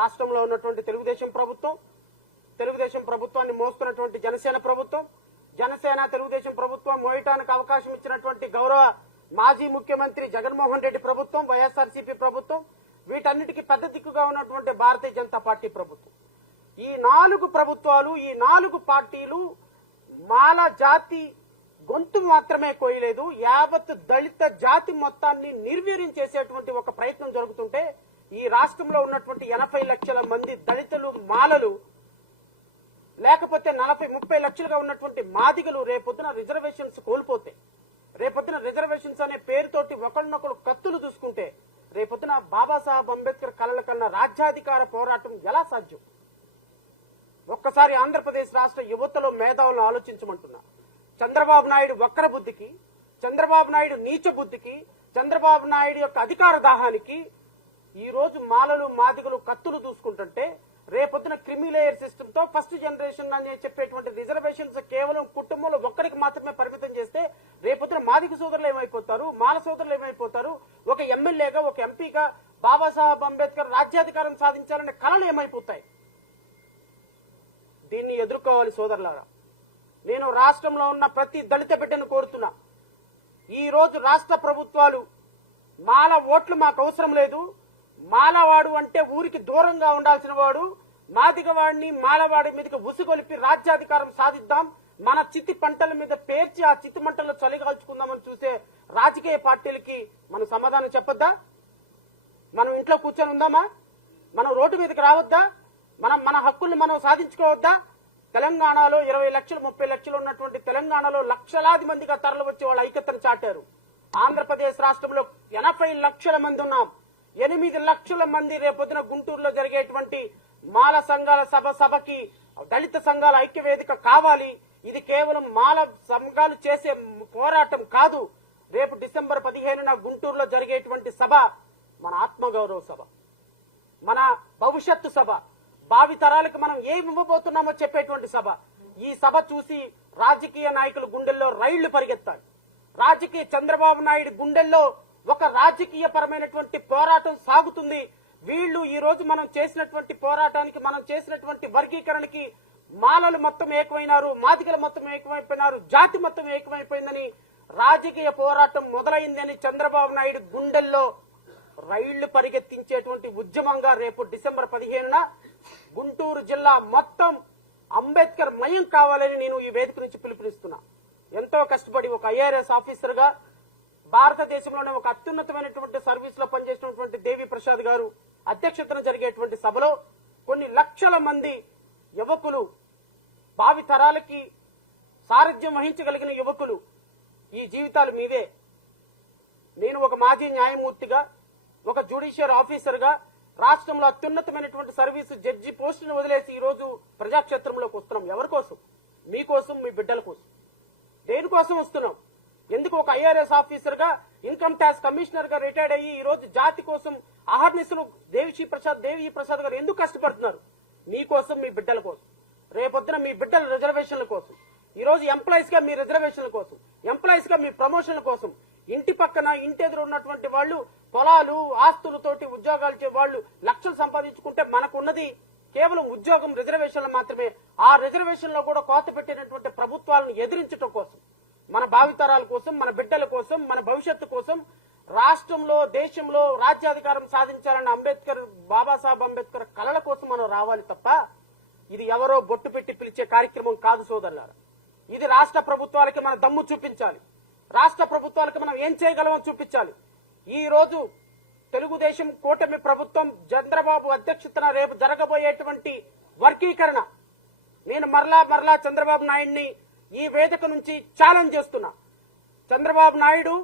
రాష్ట్రంలో ఉన్నటువంటి తెలుగుదేశం ప్రభుత్వాన్ని మోస్తున్నటువంటి జనసేన ప్రభుత్వం, జనసేన తెలుగుదేశం ప్రభుత్వం మోయటానికి అవకాశం ఇచ్చినటువంటి గౌరవ మాజీ ముఖ్యమంత్రి జగన్మోహన్ రెడ్డి ప్రభుత్వం, వైఎస్ఆర్సీపీ ప్రభుత్వం, వీటన్నిటికీ పెద్ద దిక్కుగా ఉన్నటువంటి భారతీయ జనతా పార్టీ ప్రభుత్వం. ఈ 4 ప్రభుత్వాలు, ఈ 4 పార్టీలు మాల జాతి గొంతు మాత్రమే కోయలేదు, యావత్ దళిత జాతి మొత్తాన్ని నిర్వీర్యం చేసేటువంటి ఒక ప్రయత్నం జరుగుతుంటే ఈ రాష్ట్రంలో ఉన్నటువంటి 80 లక్షల మంది దళితులు, మాలలు, లేకపోతే 40-30 లక్షలుగా ఉన్నటువంటి మాదిగలు రేపొద్దున రిజర్వేషన్స్ కోల్పోతే, రేపొద్దున రిజర్వేషన్స్ అనే పేరుతోటి ఒకరినొకరు కత్తులు చూసుకుంటే రేపొద్దున బాబాసాహెబ్ అంబేద్కర్ కలల కన్నా రాజ్యాధికార పోరాటం ఎలా సాధ్యం? ఒక్కసారి ఆంధ్రప్రదేశ్ రాష్ట్ర యువతలో మేధావులను ఆలోచించమంటున్నా. చంద్రబాబు నాయుడు వక్ర బుద్ధికి, చంద్రబాబు నాయుడు నీచ బుద్ధికి, చంద్రబాబు నాయుడు యొక్క అధికార దాహానికి ఈ రోజు మాలలు, మాదిగలు కత్తులు దూసుకుంటుంటే రేపొద్దున క్రిమిలేయర్ సిస్టమ్ తో ఫస్ట్ జనరేషన్ అని చెప్పేటువంటి రిజర్వేషన్స్ కేవలం కుటుంబంలో ఒక్కరికి మాత్రమే పరిమితం చేస్తే రేపొద్దున మాదిగ సోదరులు ఏమైపోతారు, మాల సోదరులు ఏమైపోతారు, ఒక ఎమ్మెల్యేగా, ఒక ఎంపీగా బాబాసాహెబ్ అంబేద్కర్ రాజ్యాధికారం సాధించాలనే కళలు ఏమైపోతాయి? దీన్ని ఎదుర్కోవాలి సోదరులారా. నేను రాష్ట్రంలో ఉన్న ప్రతి దళిత బిడ్డను కోరుతున్నా, ఈ రోజు రాష్ట్ర ప్రభుత్వాలు మాల ఓట్లు మాకు అవసరం లేదు, మాలవాడు అంటే ఊరికి దూరంగా ఉండాల్సిన వాడు, మాదిగవాడిని మాలవాడి మీదకి ఉసిగొలిపి రాజ్యాధికారం సాధిద్దాం, మన చిత్తి పంటల మీద పేర్చి ఆ చిత్తి మంటల్లో చలిగాల్చుకుందామని చూసే రాజకీయ పార్టీలకి మనం సమాధానం చెప్పొద్దా? మనం ఇంట్లో కూర్చొని ఉందామా? మనం రోడ్డు మీదకి రావద్దా? మన హక్కుల్ని మనం సాధించుకోవద్దా? తెలంగాణలో 20 లక్షలు 30 లక్షలు ఉన్నటువంటి తెలంగాణలో లక్షలాది మందిగా తరలి వచ్చి వాళ్ళ ఐక్యతను చాటారు. ఆంధ్రప్రదేశ్ రాష్ట్రంలో 80 లక్షల మంది ఉన్నాం. 8 లక్షల మంది రేపొద్దున గుంటూరులో జరిగేటువంటి మాల సంఘాల సభకి దళిత సంఘాల ఐక్య వేదిక కావాలి. ఇది కేవలం మాల సంఘాలు చేసే పోరాటం కాదు. రేపు డిసెంబర్ 15న గుంటూరులో జరిగేటువంటి సభ మన ఆత్మగౌరవ సభ, మన భవిష్యత్తు సభ, భావి తరాలకు మనం ఏమి ఇవ్వబోతున్నామో చెప్పేటువంటి సభ. ఈ సభ చూసి రాజకీయ నాయకుల గుండెల్లో రైళ్లు పరిగెత్తాలి. చంద్రబాబు నాయుడు గుండెల్లో ఒక రాజకీయ పరమైనటువంటి పోరాటం సాగుతుంది. వీళ్లు ఈ రోజు మనం చేసినటువంటి పోరాటానికి, మనం చేసినటువంటి వర్గీకరణకి మాలలు మొత్తం ఏకమైనారు, మాదిగలు మొత్తం ఏకమైపోయినారు, జాతి మొత్తం ఏకమైపోయిందని రాజకీయ పోరాటం మొదలైందని చంద్రబాబు నాయుడు గుండెల్లో రైళ్లు పరిగెత్తించేటువంటి ఉద్యమంగా రేపు డిసెంబర్ 15న గుంటూరు జిల్లా మొత్తం అంబేద్కర్ మయం కావాలని నేను ఈ వేదిక నుంచి పిలుపునిస్తున్నా. ఎంతో కష్టపడి ఒక ఐఆర్ఎస్ ఆఫీసర్ గా భారతదేశంలోనే ఒక అత్యున్నతమైనటువంటి సర్వీస్ లో పనిచేసినటువంటి దేవి ప్రసాద్ గారు అధ్యక్షతన జరిగేటువంటి సభలో కొన్ని లక్షల మంది యువకులు, భావి తరాలకి సారథ్యం వహించగలిగిన యువకులు, ఈ జీవితాలు మీవే. నేను ఒక మాజీ న్యాయమూర్తిగా, ఒక జ్యుడిషియల్ ఆఫీసర్ గా రాష్ట్రంలో అత్యున్నతమైనటువంటి సర్వీసు జడ్జి పోస్టును వదిలేసి ఈ రోజు ప్రజాక్షేత్రంలోకి వస్తున్నాం. ఎవరి కోసం? మీకోసం, మీ బిడ్డల కోసం. దేనికోసం వస్తున్నాం? ఎందుకు? ఒక ఐఆర్ఎస్ ఆఫీసర్ గా, ఇన్కమ్ ట్యాక్స్ కమిషనర్ గా రిటైర్డ్ అయ్యి ఈ రోజు జాతి కోసం అహర్నిశలు దేవి ప్రసాద్ గారు ఎందుకు కష్టపడుతున్నారు? మీకోసం, మీ బిడ్డల కోసం. రేపొద్దున మీ బిడ్డల రిజర్వేషన్ల కోసం, ఈ రోజు ఎంప్లాయీస్ గా మీ రిజర్వేషన్ల కోసం, ఎంప్లాయీస్ గా మీ ప్రమోషన్ల కోసం, ఇంటి పక్కన ఇంటి ఎదురు ఉన్నటువంటి వాళ్ళు పొలాలు, ఆస్తులతోటి ఉద్యోగాలు వాళ్ళు లక్షలు సంపాదించుకుంటే మనకున్నది కేవలం ఉద్యోగం, రిజర్వేషన్లు మాత్రమే. ఆ రిజర్వేషన్లో కూడా కోత పెట్టినటువంటి ప్రభుత్వాలను ఎదిరించడం కోసం, మన భావితరాల కోసం, మన బిడ్డల కోసం, మన భవిష్యత్తు కోసం రాష్ట్రంలో, దేశంలో రాజ్యాధికారం సాధించాలన్న అంబేద్కర్, బాబాసాహెబ్ అంబేద్కర్ కలల కోసం మనం రావాలి తప్ప ఇది ఎవరో బొట్టు పెట్టి పిలిచే కార్యక్రమం కాదు సోదరులారా. ఇది రాష్ట్ర ప్రభుత్వాలకి మన దమ్ము చూపించాలి. రాష్ట్ర ప్రభుత్వాలకు మనం ఏం చేయగలమో చూపించాలి. ఈ రోజు తెలుగుదేశం కూటమి ప్రభుత్వం చంద్రబాబు అధ్యక్షతన రేపు జరగబోయేటువంటి వర్గీకరణ, నేను మరలా చంద్రబాబు నాయుడిని ఈ వేదిక నుంచి ఛాలెంజ్ చేస్తున్నా. చంద్రబాబు నాయుడు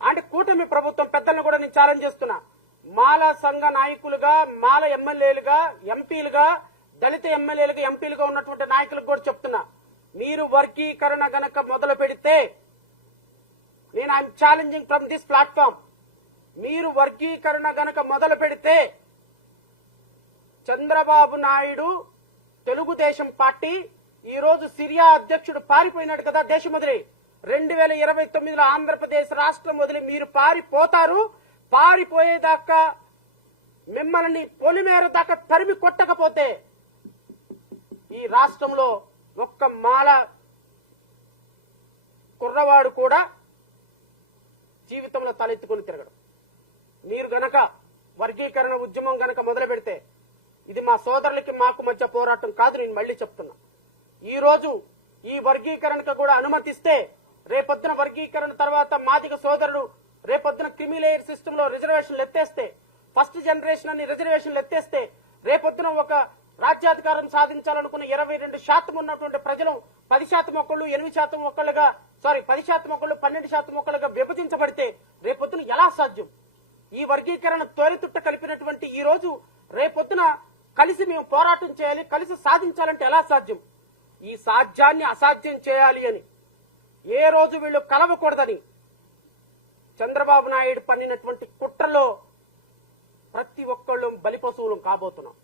అంటే కూటమి ప్రభుత్వం పెద్దలను కూడా నేను ఛాలెంజ్ చేస్తున్నా. మాల సంఘ నాయకులుగా, మాల ఎమ్మెల్యేలుగా, ఎంపీలుగా, దళిత ఎమ్మెల్యేలుగా, ఎంపీలుగా ఉన్నటువంటి నాయకులకు కూడా చెప్తున్నా, మీరు వర్గీకరణ గనక మొదలు పెడితే, నేను I'm challenging from this platform, మీరు వర్గీకరణ గనక మొదలు పెడితే చంద్రబాబు నాయుడు, తెలుగుదేశం పార్టీ ఈ రోజు సిరియా అధ్యక్షుడు పారిపోయినాడు కదా దేశం వదిలి. 2029లో ఆంధ్రప్రదేశ్ రాష్ట్రం వదిలి మీరు పారిపోతారు. పారిపోయేదాకా మిమ్మల్ని పొలిమేర దాకా తరిమి కొట్టకపోతే ఈ రాష్ట్రంలో ఒక్క మాల కుర్రవాడు కూడా జీవితంలో తలెత్తుకుని తిరగడం. మీరు గనక వర్గీకరణ ఉద్యమం గనక మొదలు పెడితే ఇది మా సోదరులకి మాకు మధ్య పోరాటం కాదు. నేను మళ్ళీ చెప్తున్నా, ఈ రోజు ఈ వర్గీకరణకు కూడా అనుమతిస్తే రేపొద్దున వర్గీకరణ తర్వాత మాదిగ సోదరుడు రేపొద్దున క్రిమిలేయర్ సిస్టమ్ లో రిజర్వేషన్లు ఎత్తేస్తే, ఫస్ట్ జనరేషన్ అని రిజర్వేషన్లు ఎత్తేస్తే రేపొద్దున ఒక రాజ్యాధికారం సాధించాలనుకున్న 22% ఉన్నటువంటి ప్రజలు 10% ఒకళ్ళు 8% ఒకళ్ళుగా 10% ఒకళ్ళు 12% ఒకళ్ళుగా విభజించబడితే రేపొద్దున ఎలా సాధ్యం? ఈ వర్గీకరణ తోలితుట్ట కలిపినటువంటి ఈ రోజు రేపొద్దున కలిసి మేము పోరాటం చేయాలి, కలిసి సాధించాలంటే ఎలా సాధ్యం? ఈ సాధ్యాన్ని అసాధ్యం చేయాలి అని ఏ రోజు వీళ్ళు కలవకూడదని చంద్రబాబు నాయుడు పన్నినటువంటి కుట్రలో ప్రతి ఒక్కళ్ళు బలిపశువులం కాబోతున్నాం.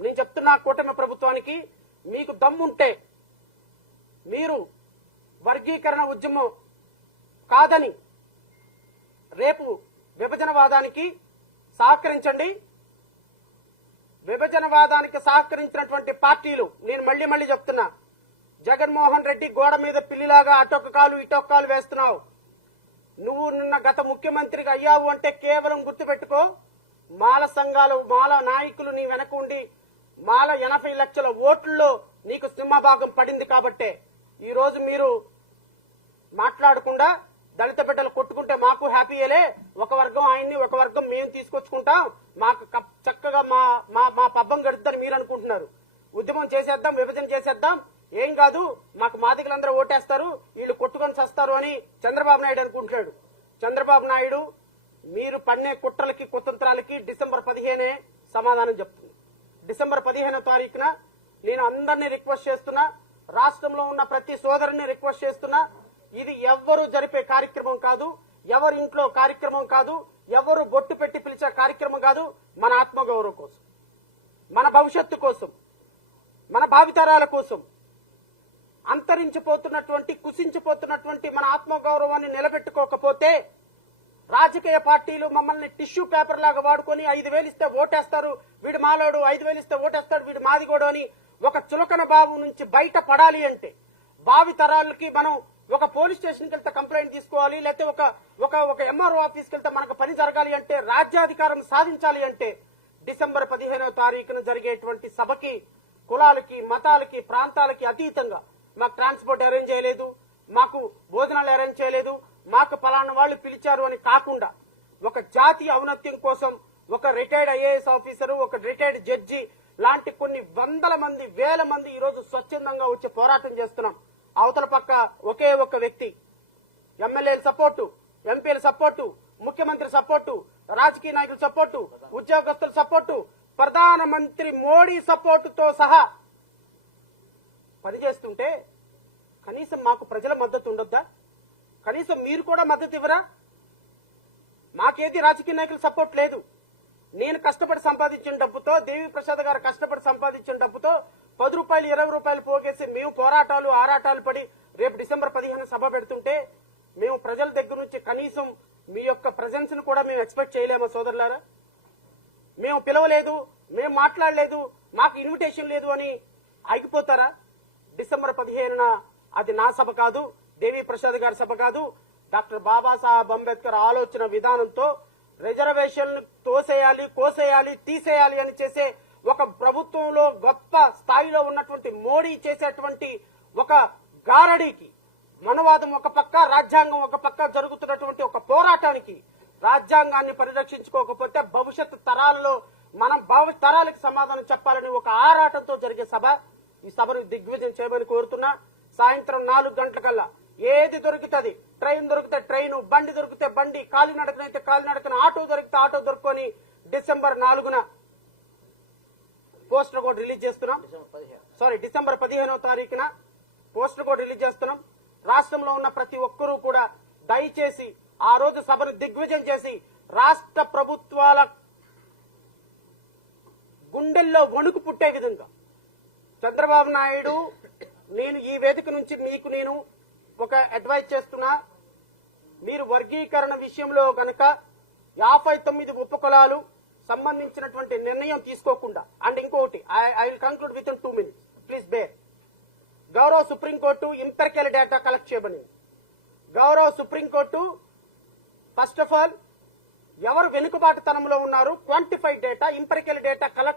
నేను చెప్తున్నా కూటమి ప్రభుత్వానికి, మీకు దమ్ముంటే మీరు వర్గీకరణ ఉద్యమం కాదని రేపు విభజనవాదానికి సహకరించండి. విభజనవాదానికి సహకరించినటువంటి పార్టీలు, నేను మళ్ళీ చెప్తున్నా, జగన్మోహన్ రెడ్డి గోడ మీద పిల్లిలాగా అటొక్క కాలు ఇటొక్క కాలు వేస్తున్నావు. నువ్వు నిన్న గత ముఖ్యమంత్రిగా అయ్యావు అంటే కేవలం గుర్తుపెట్టుకో, మాల సంఘాలు మాల నాయకులు నీ వెనక ఉండి మాల 80 లక్షల ఓట్లలో నీకు సింహభాగం పడింది కాబట్టే ఈ రోజు మీరు మాట్లాడకుండా దళిత బిడ్డలు కొట్టుకుంటే మాకు హ్యాపీయలే, ఒక వర్గం ఆయన్ని ఒక వర్గం మేము తీసుకొచ్చుకుంటాం, మాకు చక్కగా మా పబ్బం గడుద్దని మీరు అనుకుంటున్నారు. ఉద్యమం చేసేద్దాం, విభజన చేసేద్దాం, ఏం కాదు, మాకు మాదిగలందరూ ఓటేస్తారు, వీళ్ళు కొట్టుకొని చస్తారు అని చంద్రబాబు నాయుడు అనుకుంటున్నాడు. చంద్రబాబు నాయుడు మీరు పన్నే కుట్రలకి కుతంత్రాలకి డిసెంబర్ 15 సమాధానం చెప్తుంది. డిసెంబర్ 15వ తారీఖున నేను అందరినీ రిక్వెస్ట్ చేస్తున్నా, రాష్ట్రంలో ఉన్న ప్రతి సోదరుని రిక్వెస్ట్ చేస్తున్నా, ఇది ఎవ్వరు జరిపే కార్యక్రమం కాదు, ఎవరి ఇంట్లో కార్యక్రమం కాదు, ఎవరు బొట్టు పెట్టి పిలిచే కార్యక్రమం కాదు. మన ఆత్మగౌరవం కోసం, మన భవిష్యత్తు కోసం, మన భావితరాల కోసం అంతరించిపోతున్నటువంటి కుసించిపోతున్నటువంటి మన ఆత్మగౌరవాన్ని నిలబెట్టుకోకపోతే రాజకీయ పార్టీలు మమ్మల్ని టిష్యూ పేపర్ లాగా వాడుకొని 5,000 ఇస్తే ఓటేస్తారు, వీడు మాలోడు, 5,000 ఇస్తే ఓటేస్తాడు, వీడు మాదిగోడు అని ఒక చులకన భావం నుంచి బయట పడాలి అంటే భావి తరాలకి మనం ఒక పోలీస్ స్టేషన్కి వెళ్తే కంప్లైంట్ తీసుకోవాలి, లేకపోతే ఒక ఎంఆర్ఓ ఆఫీస్కి వెళ్తే మనకు పని జరగాలి అంటే, రాజ్యాధికారం సాధించాలి అంటే డిసెంబర్ 15వ తారీఖున జరిగేటువంటి సభకి కులాలకి మతాలకి ప్రాంతాలకి అతీతంగా మాకు ట్రాన్స్పోర్ట్ అరేంజ్ చేయలేదు, మాకు భోజనాలు అరేంజ్ చేయలేదు, మాకు పలానా వాళ్ళు పిలిచారు అని కాకుండా ఒక జాతీయ ఔన్నత్యం కోసం ఒక రిటైర్డ్ ఐఏఎస్ ఆఫీసరు, ఒక రిటైర్డ్ జడ్జి లాంటి కొన్ని వందల మంది వేల మంది ఈ రోజు స్వచ్ఛందంగా వచ్చి పోరాటం చేస్తున్నాం. అవతల పక్క ఒకే ఒక వ్యక్తి ఎమ్మెల్యేల సపోర్టు, ఎంపీల సపోర్టు, ముఖ్యమంత్రి సపోర్టు, రాజకీయ నాయకుల సపోర్టు, ఉద్యోగస్తుల సపోర్టు, ప్రధానమంత్రి మోడీ సపోర్టుతో సహా పనిచేస్తుంటే కనీసం మాకు ప్రజల మద్దతు ఉండొద్దా? కనీసం మీరు కూడా మద్దతు ఇవ్వరా? మాకేది రాజకీయ నాయకుల సపోర్ట్ లేదు. నేను కష్టపడి సంపాదించిన డబ్బుతో, దేవి ప్రసాద్ గారు కష్టపడి సంపాదించిన డబ్బుతో 10 రూపాయలు 20 రూపాయలు పోగేసి మేము పోరాటాలు ఆరాటాలు పడి రేపు డిసెంబర్ 15 సభ పెడుతుంటే మేము ప్రజల దగ్గర నుంచి కనీసం మీ యొక్క ప్రెజెన్స్ ను కూడా మేము ఎక్స్పెక్ట్ చేయలేమా సోదరులారా? మేము పిలవలేదు, మేము మాట్లాడలేదు, మాకు ఇన్విటేషన్ లేదు అని ఆగిపోతారా? డిసెంబర్ 15న అది నా సభ కాదు, దేవి ప్రసాద్ గారి సభ కాదు. డాక్టర్ బాబాసాహెబ్ అంబేద్కర్ ఆలోచన విధానంతో రిజర్వేషన్లు తోసేయాలి, కోసేయాలి, తీసేయాలి అని చేసే ఒక ప్రభుత్వంలో గొప్ప స్థాయిలో ఉన్నటువంటి మోడీ చేసేటువంటి ఒక గారడీకి, మనవాదం ఒక పక్క, రాజ్యాంగం ఒక పక్క జరుగుతున్నటువంటి ఒక పోరాటానికి రాజ్యాంగాన్ని పరిరక్షించుకోకపోతే భవిష్యత్తు తరాల్లో మనం తరాలకు సమాధానం చెప్పాలని ఒక ఆరాటంతో జరిగే సభ. ఈ సభను దిగ్విజయం చేయమని కోరుతున్నా. సాయంత్రం 4 గంటలకల్లా ఏది దొరుకుతుంది, ట్రైన్ దొరికితే ట్రైన్, బండి దొరికితే బండి, కాలినడకనైతే కాలినడకన, ఆటో దొరికితే ఆటో దొరుకుని డిసెంబర్ 4న పోస్టర్ కోడ్ రిలీజ్ చేస్తున్నాం. డిసెంబర్ 15వ తారీఖున పోస్టర్ కోడ్ రిలీజ్ చేస్తున్నాం. రాష్ట్రంలో ఉన్న ప్రతి ఒక్కరూ కూడా దయచేసి ఆ రోజు సభను దిగ్విజయం చేసి రాష్ట్ర ప్రభుత్వాల గుండెల్లో వణుకు పుట్టే విధంగా చంద్రబాబు నాయుడు, నేను ఈ వేదిక నుంచి మీకు నేను ఒక అడ్వైజ్ చేస్తున్నా, మీరు వర్గీకరణ విషయంలో గనక 59 ఉపకులాలు సంబంధించినటువంటి నిర్ణయం తీసుకోకుండా అండ్ ఇంకొకటి I will conclude with in 2 minutes please bear. గౌరవ సుప్రీంకోర్టు ఇంపెరికల్ డేటా కలెక్ట్ చేయమనింది. గౌరవ సుప్రీంకోర్టు ఫస్ట్ ఆఫ్ ఆల్ ఎవరు వెనుకబాటుతనంలో ఉన్నారు, quantified data, empirical data collect